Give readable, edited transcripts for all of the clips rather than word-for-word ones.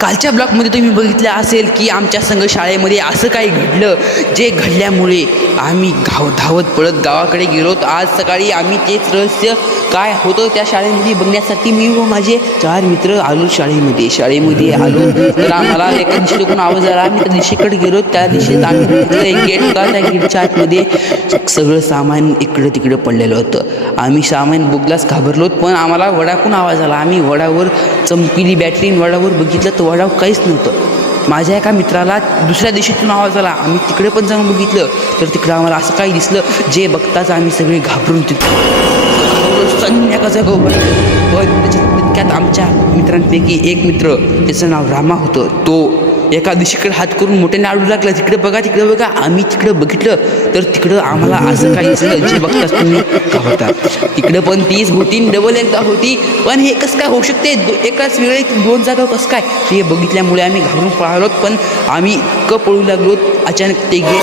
कालच्या ब्लॉगमध्ये तुम्ही बघितलं असेल की आमच्या संघ शाळेमध्ये असं काही घडलं जे घडल्यामुळे आम्ही धावत पळत गावाकडे गेलो. आज सकाळी आम्ही तेच रहस्य काय होतं त्या शाळेमध्ये बघण्यासाठी मी व माझे 4 मित्र आलो शाळेमध्ये आलो. तर आम्हाला एका दिशेकडून आवाज आला. आम्ही त्या दिशेकडे गेलो. त्या दिशेत आम्ही एक गेट होता. त्या गेटच्या आतमध्ये सगळं सामान इकडं तिकडं पडलेलं होतं. आम्ही सामान बघलाच घाबरलो, पण आम्हाला वडाकून आवाज आला. आम्ही वडावर चमकीली बॅटरी वडावर बघितलं तर वडाव काहीच नव्हतं. माझ्या एका मित्राला दुसऱ्या दिशेतून आवाज आला. आम्ही तिकडे पण जाऊन बघितलं तर तिकडं आम्हाला असं काही दिसलं जे बघताच आम्ही सगळे घाबरून संध्याकाळचा पण त्यात आमच्या मित्रांपैकी एक मित्र, त्याचं नाव रामा होतं, तो एका दिशेकडे हात करून मोठ्याने आडू लागला. तिकडे बघा. आम्ही तिकडं बघितलं तर तिकडं आम्हाला असं काही दिसलं जे बघताच तुम्ही घाबरता. तिकडं पण तीच होती, डबल एकदा होती. पण हे कसं काय होऊ शकते? एकाच वेळी 2 जागा कसं काय? हे बघितल्यामुळे आम्ही घाबरून पळालो. पण आम्ही इतकं पळू लागलो, अचानक ते गेट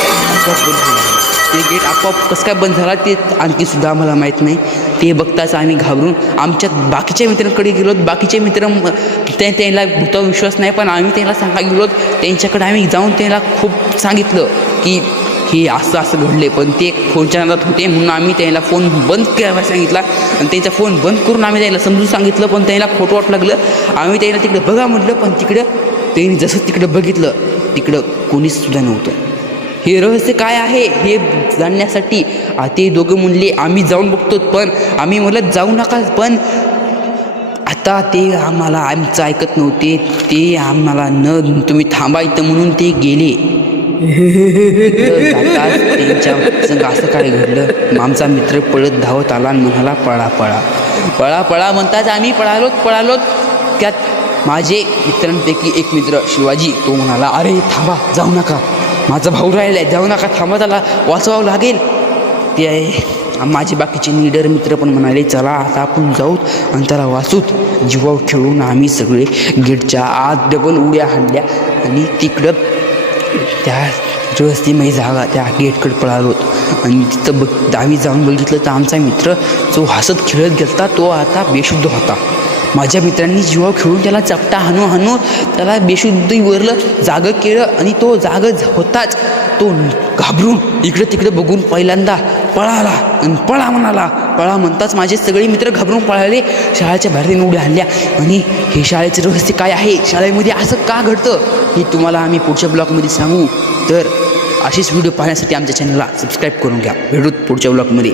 आपोआप कसं काय बंद झाला ते आणखीसुद्धा आम्हाला माहीत नाही. ते बघताच आम्ही घाबरून आमच्या बाकीच्या मित्रांकडे गेलो. बाकीचे मित्र त्यांना भूतावर विश्वास नाही, पण आम्ही त्यांना सांगा गेलो. त्यांच्याकडे आम्ही जाऊन त्यांना खूप सांगितलं की हे असं घडले, पण ते फोनच्या नादात होते म्हणून आम्ही त्यांना फोन बंद करायला सांगितला. आणि त्यांचा फोन बंद करून आम्ही त्यांना समजून सांगितलं, पण त्यांना खोटं वाटू लागलं. आम्ही त्यांना तिकडे बघा म्हटलं, पण तिकडं त्यांनी जसं तिकडं बघितलं तिकडं कोणीचसुद्धा नव्हतं. हे रहस्य काय आहे हे जाणण्यासाठी ते दोघं म्हणले आम्ही जाऊन बघतो. पण आम्ही म्हणलं जाऊ नका, पण आता ते आम्हाला आमचं ऐकत नव्हते. ते आम्हाला तुम्ही थांबा इथं म्हणून ते गेले. त्यांच्या संग असं काय घडलं. आमचा मित्र पळत धावत आला आणि म्हणाला पळा म्हणताच आम्ही पळालो. त्यात माझे मित्रांपैकी एक मित्र शिवाजी, तो म्हणाला अरे थांबा, जाऊ नका, माझा भाऊ राहिला, जाऊ नका, थांबा, त्याला वाचवावं लागेल. ते आहे माझे बाकीचे लीडर मित्र पण म्हणाले चला आता आपण जाऊत आणि त्याला वाचूत. जीवावर खेळून आम्ही सगळे गेटच्या आत डबल उड्या हाणल्या आणि तिकडं त्या रहस्यमय जागा त्या गेटकडे पळालो. आणि तिथं आम्ही जाऊन बघितलं तर आमचा मित्र जो हसत खेळत गेलता तो आता बेशुद्ध होता. माझ्या मित्रांनी जीवावर खेळून त्याला चपटा हाणू त्याला बेशुद्धीवरलं जागं केलं. आणि तो जागं होताच तो घाबरून इकडं तिकडं बघून पहिल्यांदा पळाला आणि पळा म्हणताच माझे सगळे मित्र घाबरून पळाले. शाळेच्या बाहेर उड्या आणल्या. आणि हे शाळेचं रहस्य काय आहे, शाळेमध्ये असं का घडतं हे तुम्हाला आम्ही पुढच्या ब्लॉगमध्ये सांगू. तर असेच व्हिडिओ पाहण्यासाठी आमच्या चॅनलला सबस्क्राईब करून घ्या. भेटूत पुढच्या ब्लॉगमध्ये.